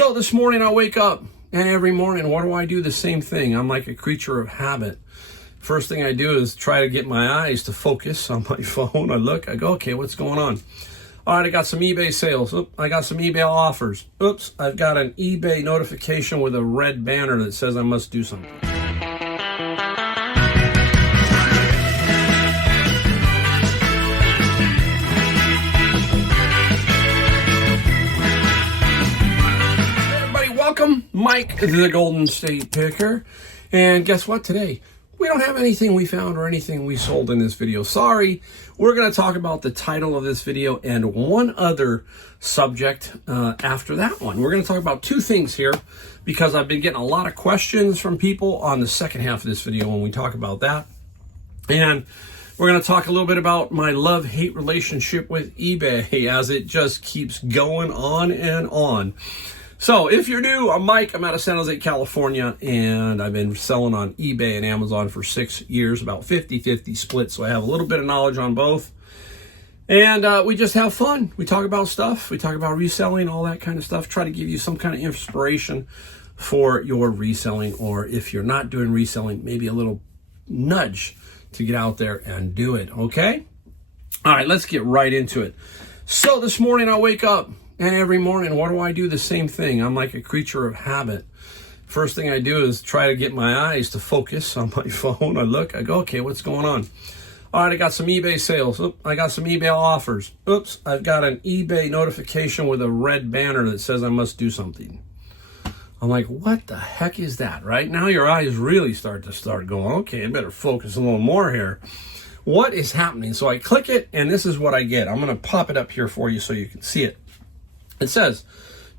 So this morning I wake up, and every morning, what do I do? The same thing. I'm like a creature of habit. First thing I do is try to get my eyes to focus on my phone. I look, I go, okay, what's going on? All right, I got some eBay sales. Oop, I got some eBay offers. Oops, I've got an eBay notification with a red banner that says I must do something. Welcome, Mike, the Golden State Picker. And guess what today? We don't have anything we found or anything we sold in this video. Sorry. We're going to talk about the title of this video and one other subject after that one. We're going to talk about two things here because I've been getting a lot of questions from people on the second half of this video when we talk about that. And we're going to talk a little bit about my love-hate relationship with eBay as it just keeps going on and on. So if you're new, I'm Mike. I'm out of San Jose, California, and I've been selling on eBay and Amazon for 6 years, about 50-50 split. So I have a little bit of knowledge on both. And we just have fun. We talk about stuff. We talk about reselling, all that kind of stuff. Try to give you some kind of inspiration for your reselling. Or if you're not doing reselling, maybe a little nudge to get out there and do it. Okay? All right, let's get right into it. So this morning I wake up. And every morning, what do I do? The same thing. I'm like a creature of habit. First thing I do is try to get my eyes to focus on my phone. I look, I go, okay, what's going on? All right, I got some eBay sales. Oop, I got some eBay offers. Oops, I've got an eBay notification with a red banner that says I must do something. I'm like, what the heck is that? Right now, your eyes really start going, okay, I better focus a little more here. What is happening? So I click it, and this is what I get. I'm going to pop it up here for you so you can see it. It says,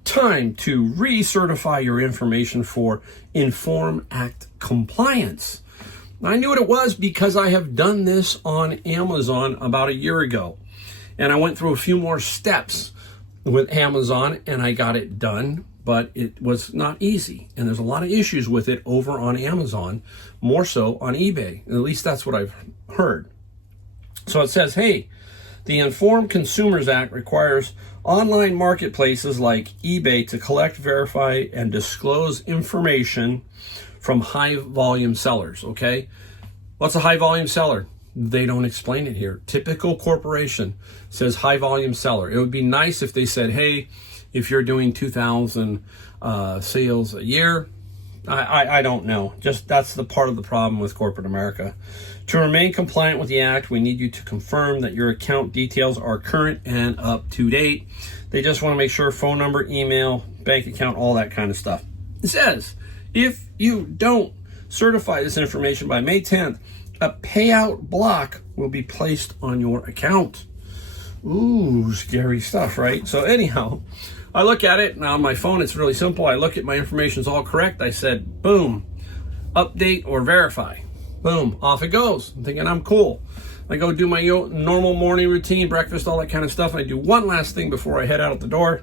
time to recertify your information for Inform Act compliance. I knew what it was because I have done this on Amazon about a year ago. And I went through a few more steps with Amazon and I got it done, but it was not easy. And there's a lot of issues with it over on Amazon, more so on eBay. At least that's what I've heard. So it says, hey, the Informed Consumers Act requires online marketplaces like eBay to collect, verify, and disclose information from high-volume sellers, okay? What's a high-volume seller? They don't explain it here. Typical corporation says high-volume seller. It would be nice if they said, hey, if you're doing 2,000 sales a year, I don't know. Just that's the part of the problem with corporate America. To remain compliant with the act, we need you to confirm that your account details are current and up to date. They just want to make sure phone number, email, bank account, all that kind of stuff. It says, if you don't certify this information by May 10th, a payout block will be placed on your account. Ooh, scary stuff, right? So anyhow, I look at it now on my phone. It's really simple. I look at my information's all correct. I said, boom, update or verify. Boom, off it goes. I'm thinking I'm cool. I go do my normal morning routine, breakfast, all that kind of stuff. And I do one last thing before I head out the door.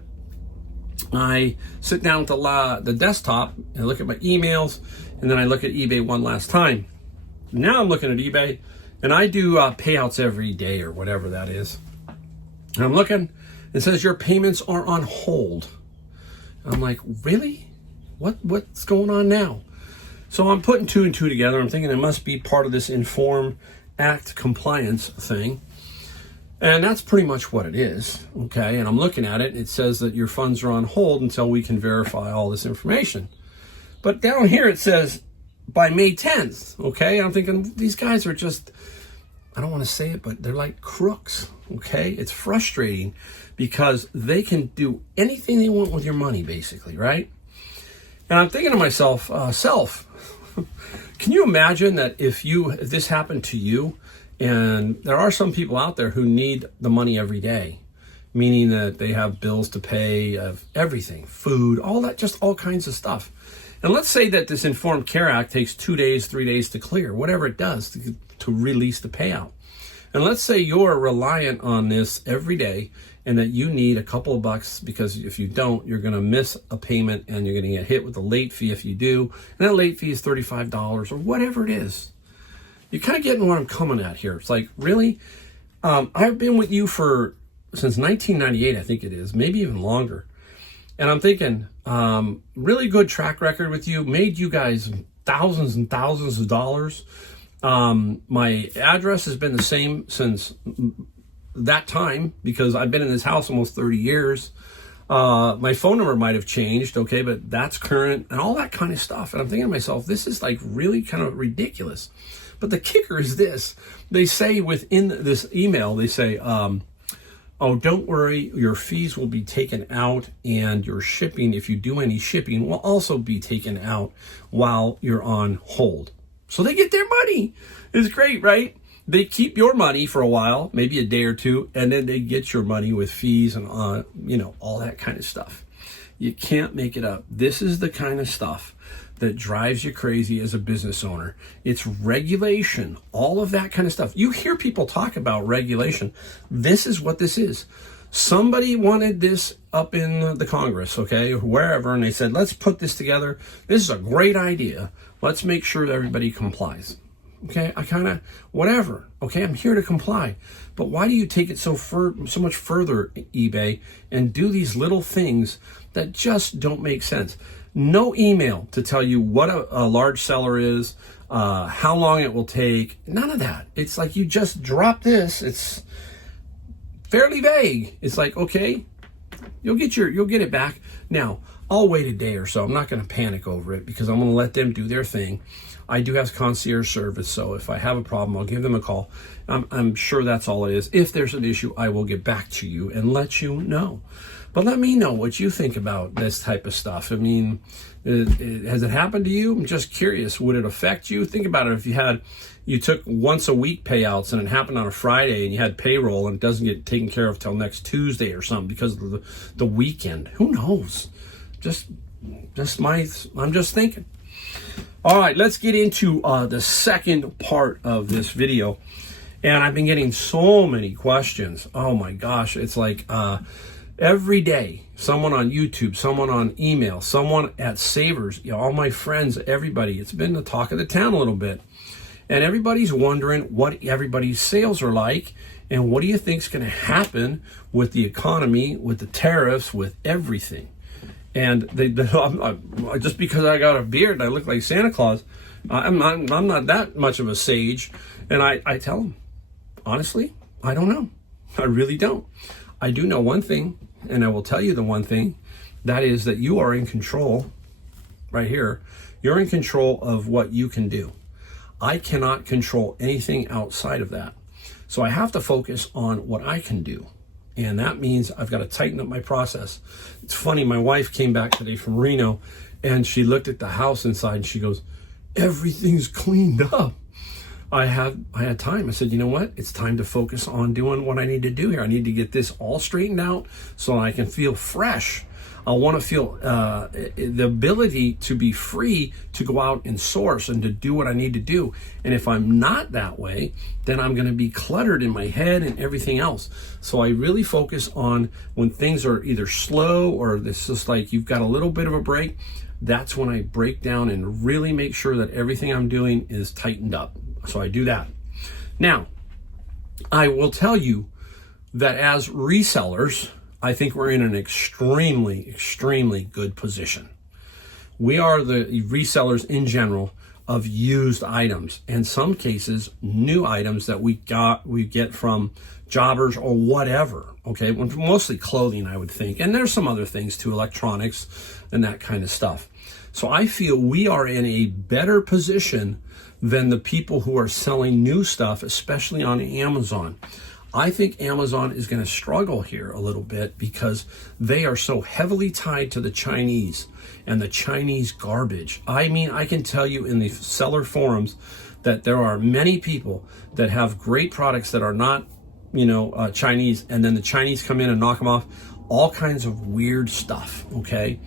I sit down at the desktop and look at my emails. And then I look at eBay one last time. Now I'm looking at eBay and I do payouts every day or whatever that is. And I'm looking. It says your payments are on hold. I'm like, really? What's going on now? So I'm putting two and two together. I'm thinking it must be part of this Inform Act compliance thing. And that's pretty much what it is. Okay. And I'm looking at it. It says that your funds are on hold until we can verify all this information. But down here it says by May 10th. Okay. I'm thinking these guys are just, I don't want to say it, but they're like crooks. Okay. It's frustrating because they can do anything they want with your money, basically, right? And I'm thinking to myself, can you imagine that if this happened to you, and there are some people out there who need the money every day, meaning that they have bills to pay, of everything, food, all that, just all kinds of stuff. And let's say that this Informed Care Act takes 2 days, 3 days to clear, whatever it does to release the payout. And let's say you're reliant on this every day and that you need a couple of bucks because if you don't, you're going to miss a payment and you're going to get hit with a late fee if you do. And that late fee is $35 or whatever it is. You're kind of getting what I'm coming at here. It's like, really? I've been with you since 1998, I think it is, maybe even longer. And I'm thinking, really good track record with you, made you guys thousands and thousands of dollars. My address has been the same since that time because I've been in this house almost 30 years. My phone number might have changed, okay, but that's current and all that kind of stuff. And I'm thinking to myself, this is like really kind of ridiculous. But the kicker is this. They say within this email, they say, oh, don't worry, your fees will be taken out and your shipping, if you do any shipping, will also be taken out while you're on hold. So they get their money. It's great, right? They keep your money for a while, maybe a day or two, and then they get your money with fees and, all that kind of stuff. You can't make it up. This is the kind of stuff that drives you crazy as a business owner. It's regulation, all of that kind of stuff. You hear people talk about regulation. This is what this is. Somebody wanted this up in the Congress, okay, or wherever, and they said, let's put this together. This is a great idea. Let's make sure that everybody complies. Okay, whatever. Okay, I'm here to comply. But why do you take it so much further, eBay, and do these little things that just don't make sense? No email to tell you what a large seller is, how long it will take. None of that. It's like you just drop this. It's fairly vague. It's like, okay, you'll get it back. Now, I'll wait a day or so. I'm not going to panic over it because I'm going to let them do their thing. I do have concierge service, so if I have a problem, I'll give them a call. I'm sure that's all it is. If there's an issue, I will get back to you and let you know. But let me know what you think about this type of stuff. I mean, has it happened to you? I'm just curious. Would it affect you? Think about it. If you took once a week payouts and it happened on a Friday and you had payroll and it doesn't get taken care of till next Tuesday or something because of the weekend. Who knows? I'm just thinking. All right, let's get into the second part of this video. And I've been getting so many questions. Oh my gosh, it's like every day, someone on YouTube, someone on email, someone at Savers, all my friends, everybody. It's been the talk of the town a little bit. And everybody's wondering what everybody's sales are like and what do you think is going to happen with the economy, with the tariffs, with everything. And just because I got a beard and I look like Santa Claus, I'm not that much of a sage. And I tell them, honestly, I don't know. I really don't. I do know one thing, and I will tell you the one thing, that is that you are in control right here. You're in control of what you can do. I cannot control anything outside of that. So I have to focus on what I can do. And that means I've got to tighten up my process. It's funny, my wife came back today from Reno and she looked at the house inside and she goes, everything's cleaned up. I had time. I said, you know what? It's time to focus on doing what I need to do here. I need to get this all straightened out so I can feel fresh. I want to feel the ability to be free to go out and source and to do what I need to do. And if I'm not that way, then I'm going to be cluttered in my head and everything else. So I really focus on when things are either slow or it's just like you've got a little bit of a break. That's when I break down and really make sure that everything I'm doing is tightened up. So I do that. Now, I will tell you that as resellers, I think we're in an extremely, extremely good position. We are the resellers in general of used items, in some cases, new items that we get from jobbers or whatever, okay? Mostly clothing, I would think. And there's some other things too, electronics and that kind of stuff. So I feel we are in a better position than the people who are selling new stuff, especially on Amazon. I think Amazon is going to struggle here a little bit because they are so heavily tied to the Chinese and the Chinese garbage. I mean, I can tell you in the seller forums that there are many people that have great products that are not, Chinese, and then the Chinese come in and knock them off. All kinds of weird stuff, okay?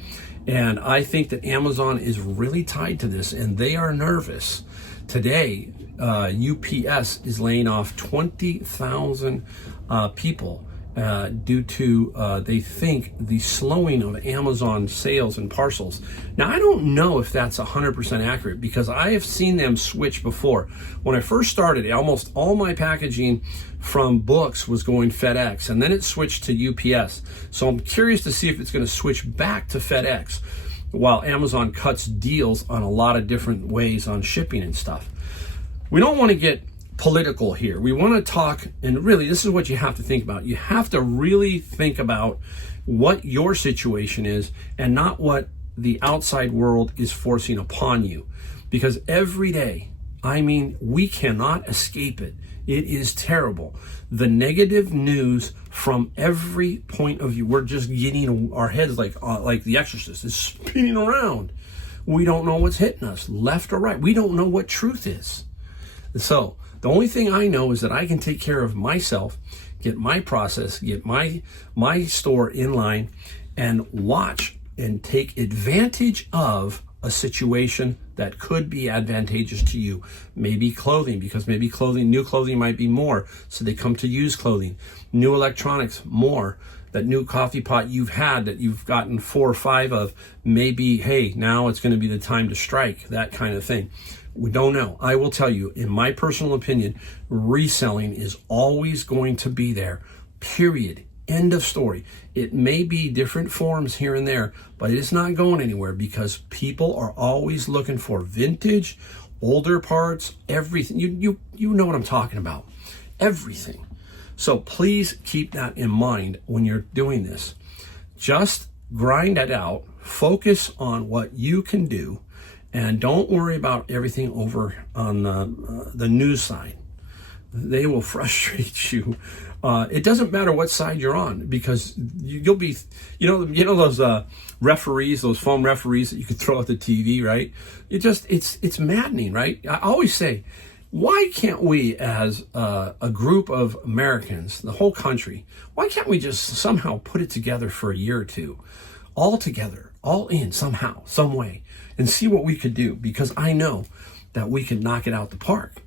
And I think that Amazon is really tied to this, and they are nervous. Today, UPS is laying off 20,000 people, due to they think the slowing of Amazon sales and parcels. Now, I don't know if that's 100% accurate because I have seen them switch before. When I first started, almost all my packaging from books was going FedEx, and then it switched to UPS. So I'm curious to see if it's going to switch back to FedEx while Amazon cuts deals on a lot of different ways on shipping and stuff. We don't want to get political here. We want to talk, and really this is what you have to think about. You have to really think about what your situation is and not what the outside world is forcing upon you. Because every day, I mean, we cannot escape it. It is terrible. The negative news from every point of view, we're just getting our heads like The Exorcist is spinning around. We don't know what's hitting us, left or right. We don't know what truth is. So the only thing I know is that I can take care of myself, get my process, get my store in line, and watch and take advantage of a situation that could be advantageous to you. Maybe clothing, because maybe new clothing might be more, so they come to used clothing. New electronics, more. That new coffee pot you've had that you've gotten 4 or 5 of, maybe, hey, now it's going to be the time to strike, that kind of thing. We don't know. I will tell you, in my personal opinion, reselling is always going to be there, period. End of story. It may be different forms here and there, but it's not going anywhere because people are always looking for vintage, older parts, everything. You know what I'm talking about. Everything. So please keep that in mind when you're doing this. Just grind it out. Focus on what you can do. And don't worry about everything over on the news side. They will frustrate you. It doesn't matter what side you're on because you'll be, you know those referees, those foam referees that you could throw at the TV, right? It's maddening, right? I always say, why can't we as a group of Americans, the whole country, why can't we just somehow put it together for a year or two, all together, all in somehow, some way, and see what we could do? Because I know that we can knock it out the park,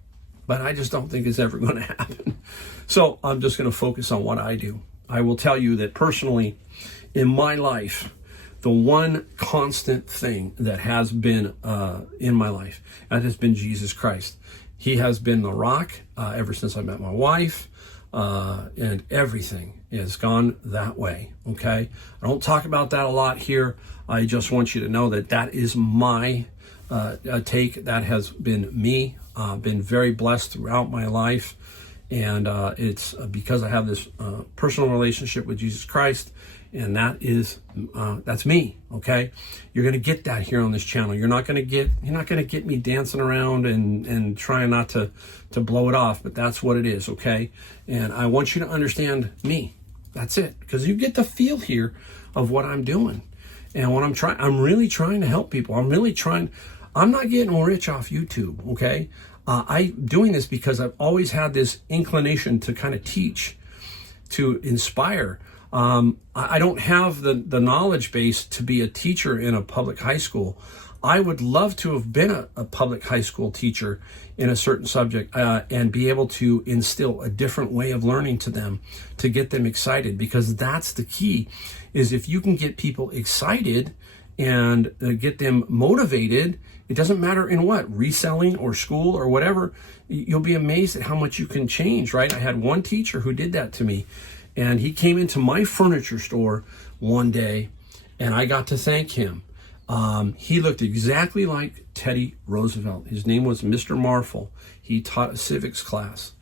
but I just don't think it's ever going to happen. So I'm just going to focus on what I do. I will tell you that personally, in my life, the one constant thing that has been in my life, that has been Jesus Christ. He has been the rock ever since I met my wife, and everything has gone that way, okay? I don't talk about that a lot here. I just want you to know that that is my take. That has been me. Been very blessed throughout my life, and it's because I have this personal relationship with Jesus Christ, and that's me. Okay, you're going to get that here on this channel. You're not going to get me dancing around and trying not to blow it off, but that's what it is. Okay, and I want you to understand me. That's it, because you get the feel here of what I'm doing and what I'm really trying to help people. I'm not getting rich off YouTube, okay? I'm doing this because I've always had this inclination to kind of teach, to inspire. I don't have the knowledge base to be a teacher in a public high school. I would love to have been a public high school teacher in a certain subject and be able to instill a different way of learning to them, to get them excited, because that's the key, is if you can get people excited and get them motivated, it doesn't matter in what, reselling or school or whatever, you'll be amazed at how much you can change, right? I had one teacher who did that to me, and he came into my furniture store one day, and I got to thank him. He looked exactly like Teddy Roosevelt. His name was Mr. Marfel. He taught a civics class,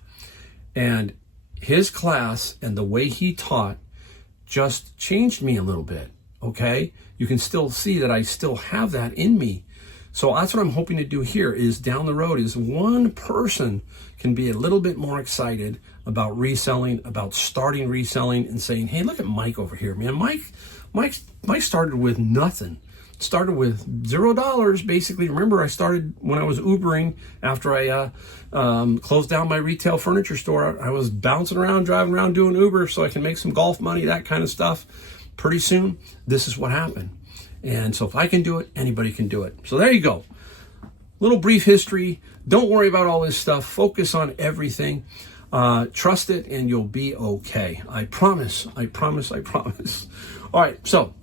and his class and the way he taught just changed me a little bit, okay? You can still see that I still have that in me. So that's what I'm hoping to do here, is down the road, is one person can be a little bit more excited about reselling, about starting reselling, and saying, hey, look at Mike over here, man. Mike started with nothing. Started with $0, basically. Remember, I started when I was Ubering after I closed down my retail furniture store. I was bouncing around, driving around doing Uber so I can make some golf money, that kind of stuff. Pretty soon, this is what happened. And so if I can do it, anybody can do it. So there you go. Little brief history. Don't worry about all this stuff. Focus on everything. Trust it and you'll be okay. I promise, I promise, I promise. All right, so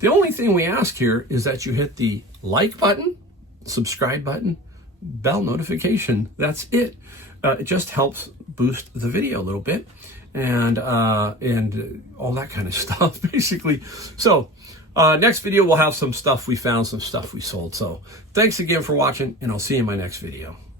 the only thing we ask here is that you hit the like button, subscribe button, bell notification. That's it. It just helps boost the video a little bit and all that kind of stuff, basically. So next video, we'll have some stuff we found, some stuff we sold. So thanks again for watching, and I'll see you in my next video.